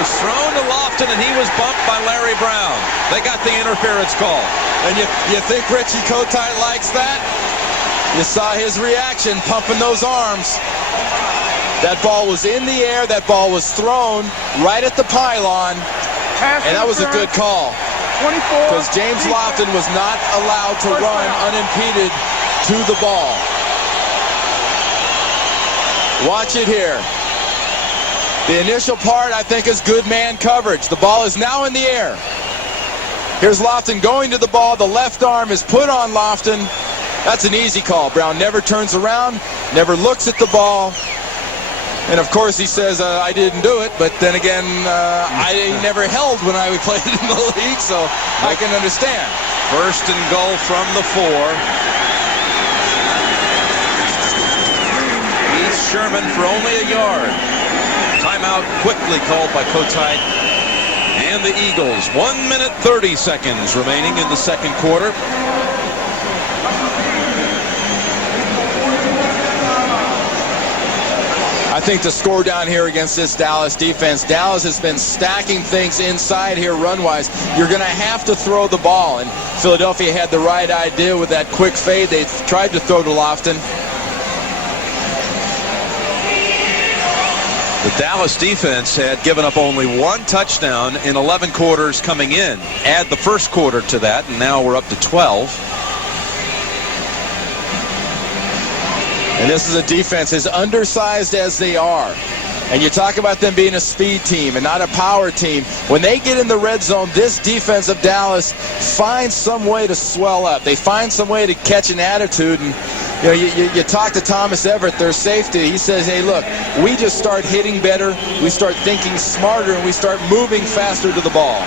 was thrown to Lofton, and he was bumped by Larry Brown. They got the interference call. And you think Richie Kotite likes that? You saw his reaction, pumping those arms. That ball was in the air. That ball was thrown right at the pylon. And that was a good call. Because James Lofton was not allowed to run unimpeded to the ball. Watch it here. The initial part, I think, is good man coverage. The ball is now in the air. Here's Lofton going to the ball. The left arm is put on Lofton. That's an easy call. Brown never turns around, never looks at the ball. And, of course, he says, I didn't do it. But then again, I never held when I played in the league, so I can understand. First and goal from the 4. Heath Sherman for only a yard. Timeout quickly called by Kotite and the Eagles. 1 minute 30 seconds remaining in the second quarter. I think the score down here against this Dallas defense, Dallas has been stacking things inside here run-wise. You're going to have to throw the ball, and Philadelphia had the right idea with that quick fade. They tried to throw to Lofton. The Dallas defense had given up only 1 touchdown in 11 quarters coming in. Add the first quarter to that, and now we're up to 12. And this is a defense, as undersized as they are, and you talk about them being a speed team and not a power team. When they get in the red zone, this defense of Dallas finds some way to swell up. They find some way to catch an attitude. And you talk to Thomas Everett, their safety. He says, hey, look, we just start hitting better, we start thinking smarter, and we start moving faster to the ball.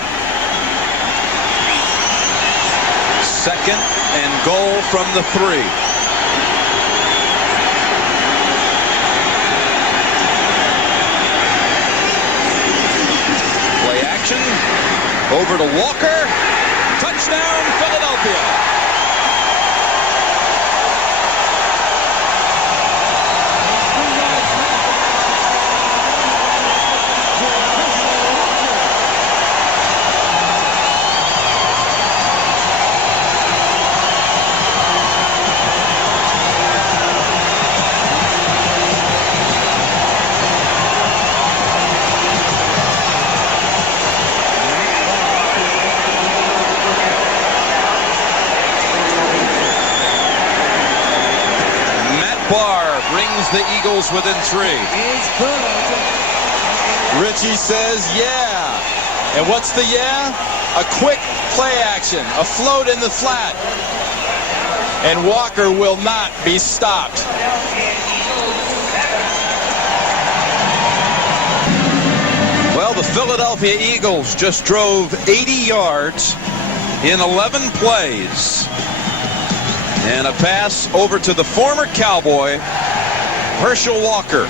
Second and goal from the 3. Over to Walker. Touchdown, Philadelphia. Brings the Eagles within 3. Richie says, yeah. And what's the yeah? A quick play action, a float in the flat. And Walker will not be stopped. Well, the Philadelphia Eagles just drove 80 yards in 11 plays. And a pass over to the former Cowboy, Herschel Walker.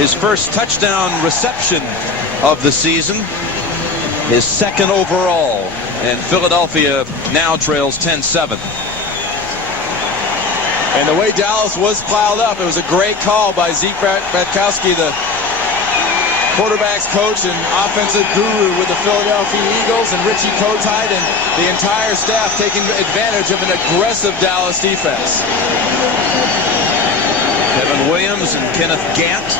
His first touchdown reception of the season. His second overall. And Philadelphia now trails 10-7. And the way Dallas was piled up, it was a great call by Zeke Bratkowski, the quarterback's coach and offensive guru with the Philadelphia Eagles, and Richie Kotite and the entire staff taking advantage of an aggressive Dallas defense. Kevin Williams and Kenneth Gant.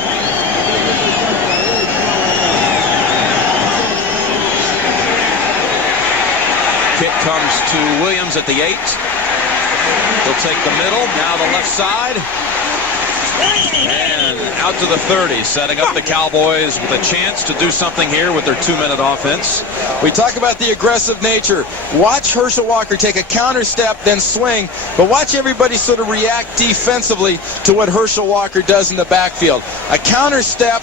Kick comes to Williams at the 8. He'll take the middle, now the left side. And out to the 30, setting up the Cowboys with a chance to do something here with their 2-minute offense. We talk about the aggressive nature. Watch Herschel Walker take a counter step, then swing, but watch everybody sort of react defensively to what Herschel Walker does in the backfield. A counter step,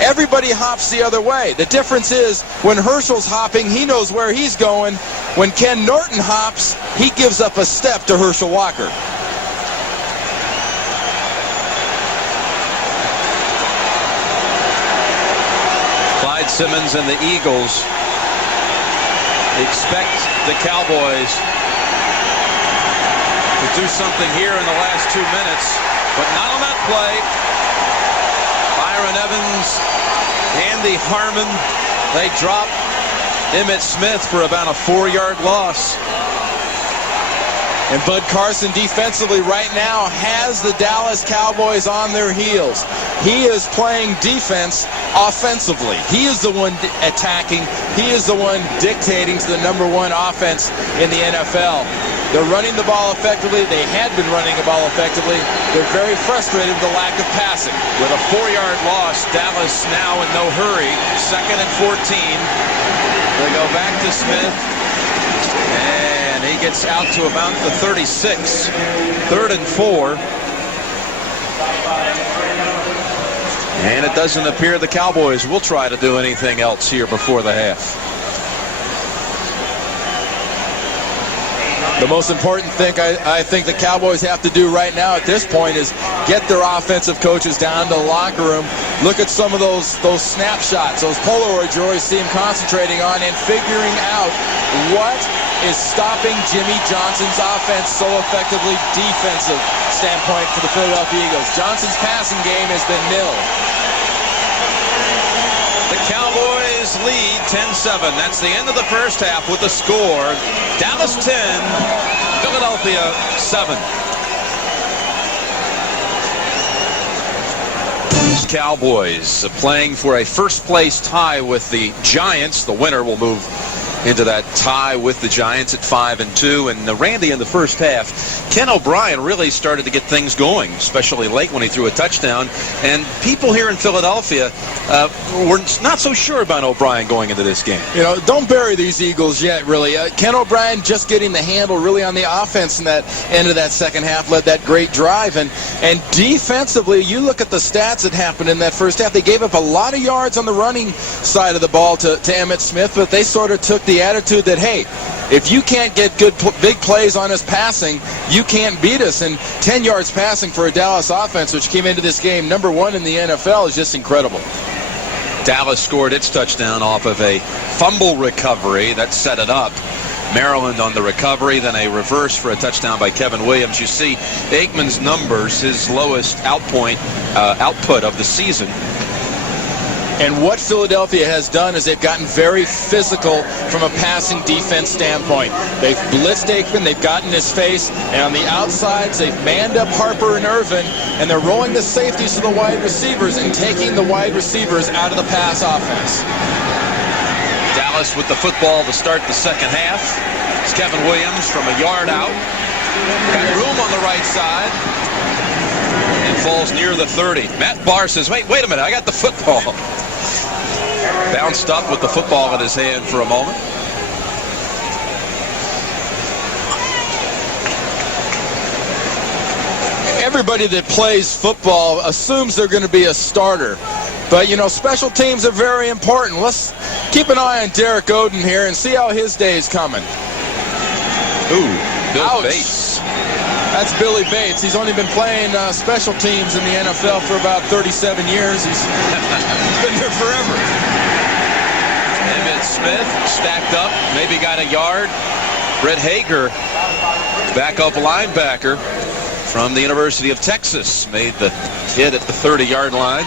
everybody hops the other way. The difference is when Herschel's hopping, he knows where he's going. When Ken Norton hops, he gives up a step to Herschel Walker. Simmons and the Eagles expect the Cowboys to do something here in the last 2 minutes, but not on that play. Byron Evans, Andy Harmon, They drop Emmitt Smith for about a 4-yard loss. And Bud Carson defensively right now has the Dallas Cowboys on their heels. He is playing defense offensively. He is the one attacking. He is the one dictating to the #1 offense in the NFL. They're running the ball effectively. They had been running the ball effectively. They're very frustrated with the lack of passing. With a 4-yard loss, Dallas now in no hurry. 2nd and 14. They go back to Smith. And he gets out to about the 36. 3rd and 4. And it doesn't appear the Cowboys will try to do anything else here before the half. The most important thing I think the Cowboys have to do right now at this point is get their offensive coaches down to the locker room. Look at some of those snapshots, those Polaroids you always see them concentrating on, and figuring out what is stopping Jimmy Johnson's offense so effectively defensive standpoint for the Philadelphia Eagles. Johnson's passing game has been nil. The Cowboys lead 10-7. That's the end of the first half with the score. Dallas 10, Philadelphia 7. These Cowboys playing for a first-place tie with the Giants. The winner will move into that tie with the Giants at 5-2. And Randy, in the first half, Ken O'Brien really started to get things going, especially late when he threw a touchdown. And people here in Philadelphia were not so sure about O'Brien going into this game. You know, don't bury these Eagles yet, really. Ken O'Brien just getting the handle really on the offense in that end of that second half, led that great drive. And defensively, you look at the stats that happened in that first half. They gave up a lot of yards on the running side of the ball to Emmitt Smith, but they sort of took the attitude that, hey, if you can't get good big plays on us passing, you can't beat us. And 10 yards passing for a Dallas offense, which came into this game #1 in the NFL, is just incredible. Dallas scored its touchdown off of a fumble recovery that set it up. Maryland on the recovery, then a reverse for a touchdown by Kevin Williams. You see Aikman's numbers, his lowest output of the season. And what Philadelphia has done is they've gotten very physical from a passing defense standpoint. They've blitzed Aikman, they've gotten his face, and on the outsides they've manned up Harper and Irvin, and they're rolling the safeties to the wide receivers and taking the wide receivers out of the pass offense. Dallas with the football to start the second half. It's Kevin Williams from a yard out. Got room on the right side. And falls near the 30. Matt Barr says, wait a minute, I got the football. Bounced up with the football in his hand for a moment. Everybody that plays football assumes they're going to be a starter. But, you know, special teams are very important. Let's keep an eye on Derek Oden here and see how his day is coming. Ooh, Bill Ouch. Bates. That's Billy Bates. He's only been playing special teams in the NFL for about 37 years. He's been there forever. Emmitt Smith stacked up, maybe got a yard. Brett Hager, backup linebacker from the University of Texas, made the hit at the 30-yard line.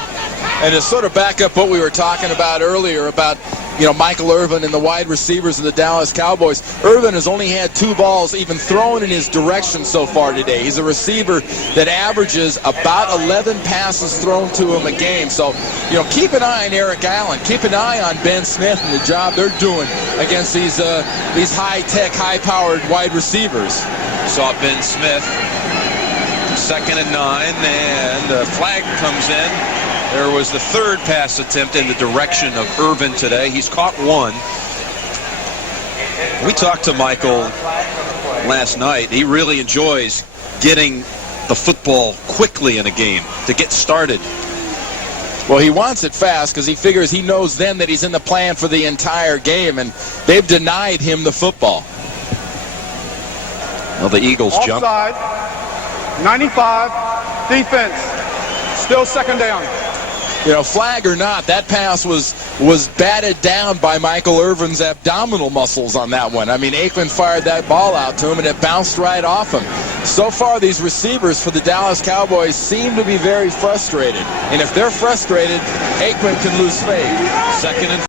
And to sort of back up what we were talking about earlier about, you know, Michael Irvin and the wide receivers of the Dallas Cowboys, Irvin has only had 2 balls even thrown in his direction so far today. He's a receiver that averages about 11 passes thrown to him a game. So, you know, keep an eye on Eric Allen. Keep an eye on Ben Smith and the job they're doing against these high-tech, high-powered wide receivers. Saw Ben Smith, 2nd and 9, and a flag comes in. There was the 3rd pass attempt in the direction of Irvin today. He's caught 1. We talked to Michael last night. He really enjoys getting the football quickly in a game to get started. Well, he wants it fast because he knows then that he's in the plan for the entire game, and they've denied him the football. Well, the Eagles jump. Offside, 95, defense, still 2nd down. You know, flag or not, that pass was batted down by Michael Irvin's abdominal muscles on that one. I mean, Aikman fired that ball out to him, and it bounced right off him. So far, these receivers for the Dallas Cowboys seem to be very frustrated. And if they're frustrated, Aikman can lose faith. 2nd and